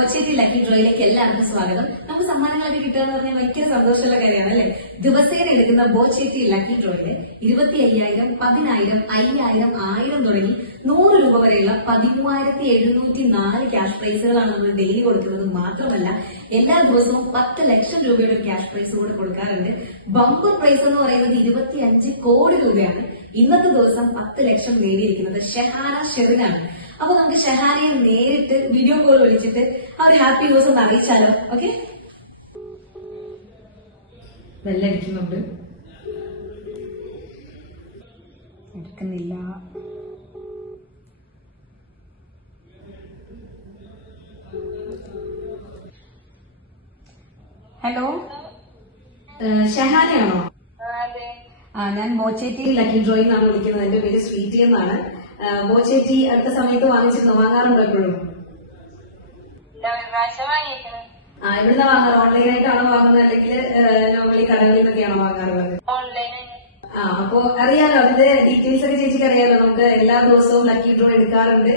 Boche Tea lucky ഡ്രോയിലേക്ക് എല്ലാവർക്കും സ്വാഗതം. നമുക്ക് സമ്മാനങ്ങളൊക്കെ കിട്ടുക എന്ന് പറഞ്ഞാൽ ഭയങ്കര സന്തോഷമുള്ള കാര്യമാണ് അല്ലെ? ദിവസേന എടുക്കുന്ന ബോച്ചേറ്റി ലക്കി ഡ്രോയില് 25,000, 10,000, 5,000, 1000 തുടങ്ങി 100 രൂപ വരെയുള്ള 13,704 ക്യാഷ് പ്രൈസുകളാണ് നമ്മൾ ഡെയിലി കൊടുക്കുന്നത്. മാത്രമല്ല എല്ലാ ദിവസവും 10 ലക്ഷം രൂപയുടെ ക്യാഷ് പ്രൈസ് കൂടി കൊടുക്കാറുണ്ട്. ബമ്പർ പ്രൈസ് എന്ന് പറയുന്നത് 25 കോടി രൂപയാണ്. ഇന്നത്തെ ദിവസം 10 ലക്ഷം നേടിയിരിക്കുന്നത് ഷെഹാന ഷെറിനാണ്. അപ്പൊ നമുക്ക് ഷെഹാനയെ നേരിട്ട് വീഡിയോ കോൾ വിളിച്ചിട്ട് ആ ഒരു ഹാപ്പി ന്യൂസ് ഒന്ന് അറിയിച്ചാലോ? ഓക്കെ, ബെല്ലടിക്കുന്നുണ്ട്, എടുക്കുന്നില്ല. ഹലോ, ഷെഹാനയാണോ? ഞാൻ ബോച്ചേറ്റി ലക്കി ഡ്രോയിൽ നിന്നാണ് വിളിക്കുന്നത്. എന്റെ പേര് സ്വീറ്റി എന്നാണ്. ബോച്ചേറ്റി അടുത്ത സമയത്ത് വാങ്ങാറുണ്ടോ എപ്പോഴും? ഇവിടുന്ന് വാങ്ങാറ്? ഓൺലൈനായിട്ടാണോ വാങ്ങുന്നത് അല്ലെങ്കിൽ നോർമലി കടകളിൽ നിന്നൊക്കെയാണോ വാങ്ങാറുള്ളത്? അപ്പൊ അറിയാലോ അതിന്റെ ഡീറ്റെയിൽസ് ഒക്കെ ചേച്ചിക്ക് അറിയാലോ. നമുക്ക് എല്ലാ ദിവസവും ലക്കി ഡ്രോ എടുക്കാറുണ്ട്,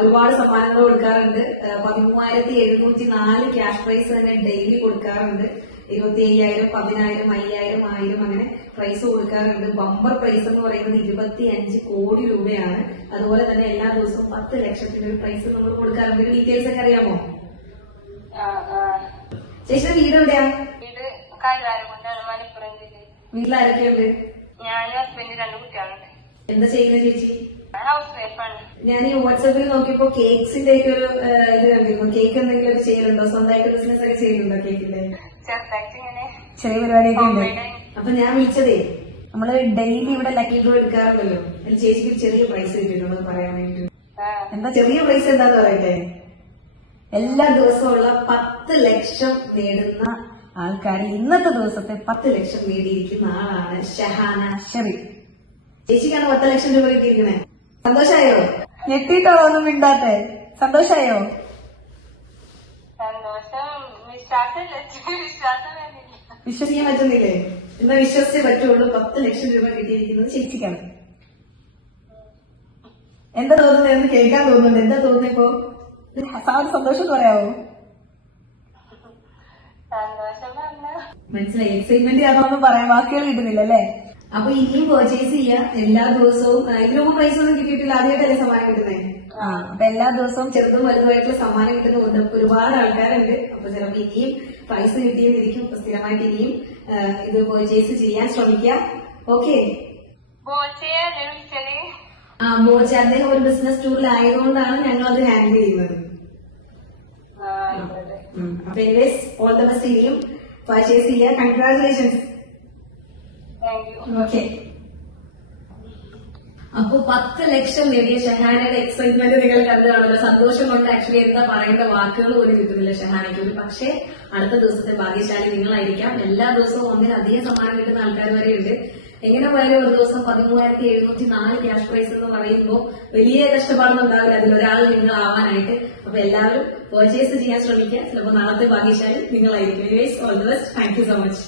ഒരുപാട് സമ്മാനങ്ങൾ കൊടുക്കാറുണ്ട്. 13,704 ക്യാഷ് പ്രൈസ് തന്നെ ഡെയിലി കൊടുക്കാറുണ്ട്. 25,000, 10,000, 5,000, 1000 അങ്ങനെ പ്രൈസ് കൊടുക്കാറുണ്ട്. ബമ്പർ പ്രൈസ് എന്ന് പറയുന്നത് 25 കോടി രൂപയാണ്. അതുപോലെ തന്നെ എല്ലാ ദിവസവും 10 ലക്ഷത്തിന്റെ ഒരു പ്രൈസ് നമ്മൾ കൊടുക്കാറുണ്ട്. ഡീറ്റെയിൽസ് ഒക്കെ അറിയാമോ? ചേച്ചിയുടെ വീട് എവിടെയാ? വീട്ടിലാരൊക്കെയുണ്ട്? എന്താ ചെയ്യുന്നത് ചേച്ചി? ഞാൻ ഈ വാട്സാപ്പിൽ നോക്കിയപ്പോ കേക്സിന്റെ ഒക്കെ ഒരു ഇത് കണ്ടിരുന്നു. കേക്ക് എന്തെങ്കിലും ഒക്കെ ചെയ്യലുണ്ടോ? സ്വന്തമായിട്ട് ബിസിനസ് ഒക്കെ ചെയ്യുന്നുണ്ടോ കേക്കിന്റെ? ചെറിയ പരിപാടിയൊക്കെ ഉണ്ട്. അപ്പൊ ഞാൻ വിളിച്ചതേ, നമ്മള് ഡെയിലി ഇവിടെ ലക്കി ഡ്രോ എടുക്കാറുണ്ടല്ലോ, അതിൽ ചേച്ചിക്ക് ചെറിയ പ്രൈസ് കിട്ടിയിട്ടുണ്ടോ പറയാൻ വേണ്ടിട്ട്. എന്താ ചെറിയ പ്രൈസ് എന്താന്ന് പറയട്ടെ? എല്ലാ ദിവസമുള്ള 10 ലക്ഷം നേടുന്ന ആൾക്കാർ ഇന്നത്തെ ദിവസത്തെ 10 ലക്ഷം നേടിയിരിക്കുന്ന ആളാണ് ഷെഹാന ഷെറിൻ. ചേച്ചിക്കാണ് 10 ലക്ഷം രൂപ കിട്ടിയിരിക്കുന്നത്. സന്തോഷായോ? ഞെട്ടിയിട്ടോ ഒന്നും മിണ്ടാത്തെ? സന്തോഷായോ? വിശ്വസിക്കാൻ പറ്റുന്നില്ലേ? എന്താ വിശ്വസിച്ചേ പറ്റുള്ളൂ. 10 ലക്ഷം രൂപ കിട്ടിയിരിക്കുന്നത് ചേച്ചിക്കാണ്. എന്താ തോന്നുന്നത്? എന്ന് കേൾക്കാൻ തോന്നുന്നുണ്ട്. എന്താ തോന്നുന്നിപ്പോ? സന്തോഷം പറയാവോ? മനസ്സിലായി. എക്സൈറ്റ്മെന്റ് ആണോന്ന് പറയാൻ വാക്കുകൾ കിട്ടുന്നില്ല അല്ലേ? അപ്പൊ ഇനിയും പർച്ചേസ് ചെയ്യാം. എല്ലാ ദിവസവും ഇതിനു മുമ്പ് പ്രൈസ് ഒന്നും കിട്ടിയിട്ടില്ല, ആദ്യമായിട്ടല്ലേ സമ്മാനം കിട്ടുന്നത്. അപ്പൊ എല്ലാ ദിവസവും ചെറുതും വലുതുമായിട്ടുള്ള സമ്മാനം കിട്ടുന്നുണ്ട്. അപ്പൊ ഒരുപാട് ആൾക്കാരുണ്ട്. അപ്പൊ ചിലപ്പോ ഇനിയും പ്രൈസ് കിട്ടിയതിരിക്കും. സ്ഥിരമായിട്ട് ഇനിയും ഇത് പർച്ചേസ് ചെയ്യാൻ ശ്രമിക്കാം. ഓക്കെ, ബോച്ച അദ്ദേഹം ഒരു ബിസിനസ് ടൂറിലായതുകൊണ്ടാണ് ഞങ്ങൾ അത് ഹാൻഡിൽ ചെയ്യുന്നത്. അപ്പൊ എനിവേസ് ഓൾ ദ ബെസ്റ്റ്. ഇനിയും പർച്ചേസ് ചെയ്യാം. കൺഗ്രാറ്റുലേഷൻസ്. ഓക്കെ, അപ്പൊ 10 ലക്ഷം നേടിയ ഷെഹാനയുടെ എക്സൈറ്റ്മെന്റ് നിങ്ങൾ കണ്ടതാണല്ലോ. സന്തോഷം കൊണ്ട് ആക്ച്വലി എന്താ പറയേണ്ട വാക്കുകൾ പോലും കിട്ടുന്നില്ല ഷെഹാനയ്ക്ക്. പക്ഷേ അടുത്ത ദിവസത്തെ ഭാഗ്യശാലി നിങ്ങളായിരിക്കാം. എല്ലാ ദിവസവും ഒന്നിലധികം സമ്മാനം കിട്ടുന്ന ആൾക്കാർ വരെയുണ്ട്. എങ്ങനെ പോയാലും ഒരു ദിവസം 13,704 ക്യാഷ് പ്രൈസ് എന്ന് പറയുമ്പോൾ വലിയ കഷ്ടപ്പാടൊന്നും ഉണ്ടാവില്ല അതിലൊരാൾ നിങ്ങൾ ആവാനായിട്ട്. അപ്പൊ എല്ലാവരും പർച്ചേസ് ചെയ്യാൻ ശ്രമിക്കുക. ചിലപ്പോൾ നാളത്തെ ഭാഗ്യശാലി നിങ്ങളായിരിക്കും. Anyways all the best. Thank you so much.